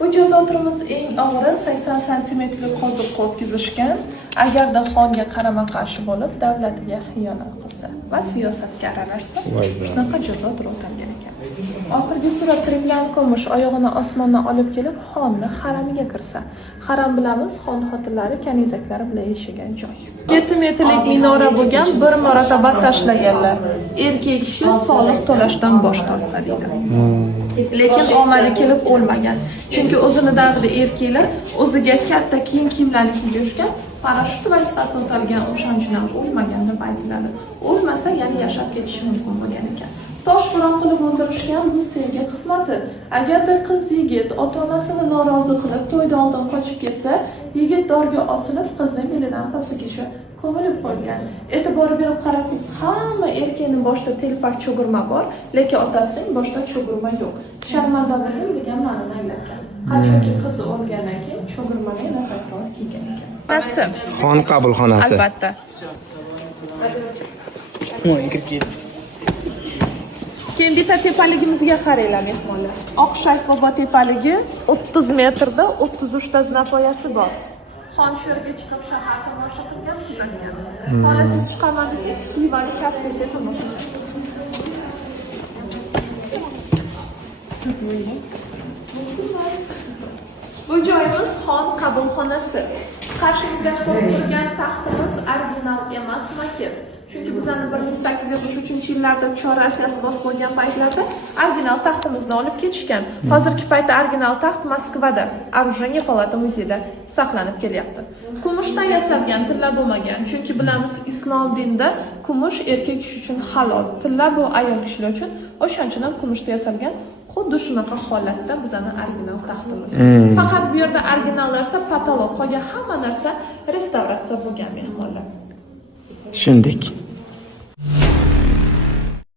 Bu jozotrimiz eng og'iri 80 santimetrlik qoziqqa o'tkazishgan. Agarda xonga qarama-qarshi bo'lib, davlatiga xiyonat qilsa va siyosatga aralashsa, shunaqa jozotr o'talgan ekan. Oxirgi surat rimlan kumush oyog'ini osmondan olib kelib, xonni haramiga kirsa. Haram bilamiz, xon xotinlari kanizaklari bilan yashagan joy. 7 metrlik minora bo'lgan, bir marotaba tashlaganlar. Erkak kishi soliq to'lashdan bosh tortsa deydi. Lekin omadi kelib o'lmagan. Chunki o'zini davrida erkaklar o'ziga katta kiyim-kiyimlarni kiyib yurishgan, parashyut vazifasi o'talgan, o'shaning ham o'lmagan deb aytiladi. O'lmasa, yana yashab ketishi mumkin bo'lgan ekan. Toshbo'ron qilib o'ldirishgan bu sevgi qismati. Agarda qiz yigit ota-onasini norozi qilib to'ydan oldin qochib ketsa, yigit dorga osilib qizning belidan pastiga shu ko'milib qo'ygan. E'tibor berib qarasangiz, hamma erkakning boshida telpak cho'girma bor, lekin otasining boshida cho'girma yo'q. Sharmandaligim degan ma'noni anglatgan. Qachonki qizi o'lgandan keyin cho'girmani yana takror kiygan ekan. Basi. Xon qabulxonasi. Albatta. Keyin bitta tepaligimizga qaranglar mehmonlar. Oqshayx bobo tepaligi 30 metrda 33 ta zinapoyasi bor. Xon shu yerga chiqib shahar tomosha qilgan, tuzatgan. Xonasiz chiqarmadingiz, Xivani chapingizga tomosha qilasiz. Bu joyimiz xon qabulxonasi. Qarshimizda ko'rib turgan taxtimiz original emas, maket. Chunki bizani 1873-yillarda Chor Asiyasi bosib bo'lgan paytlarda original taxtimizni olib ketishgan. Hozirgi paytda original taxt Moskvada, Оружейный palata muzeyida saqlanib kelyapti. Kumushdan yasalgan, tilla bo'lmagan. Chunki bilamiz, islom dinida kumush erkak kishi uchun halol, tilla bu ayol kishilar uchun. O'shaning uchun ham kumushdan yasalgan. Xuddi shunaqa holatda bizani original taxtimiz. Faqat bu yerda originallarsa patolog, qolgan hamma narsa restavratsiya bo'lgan mehmonlar. Shunday.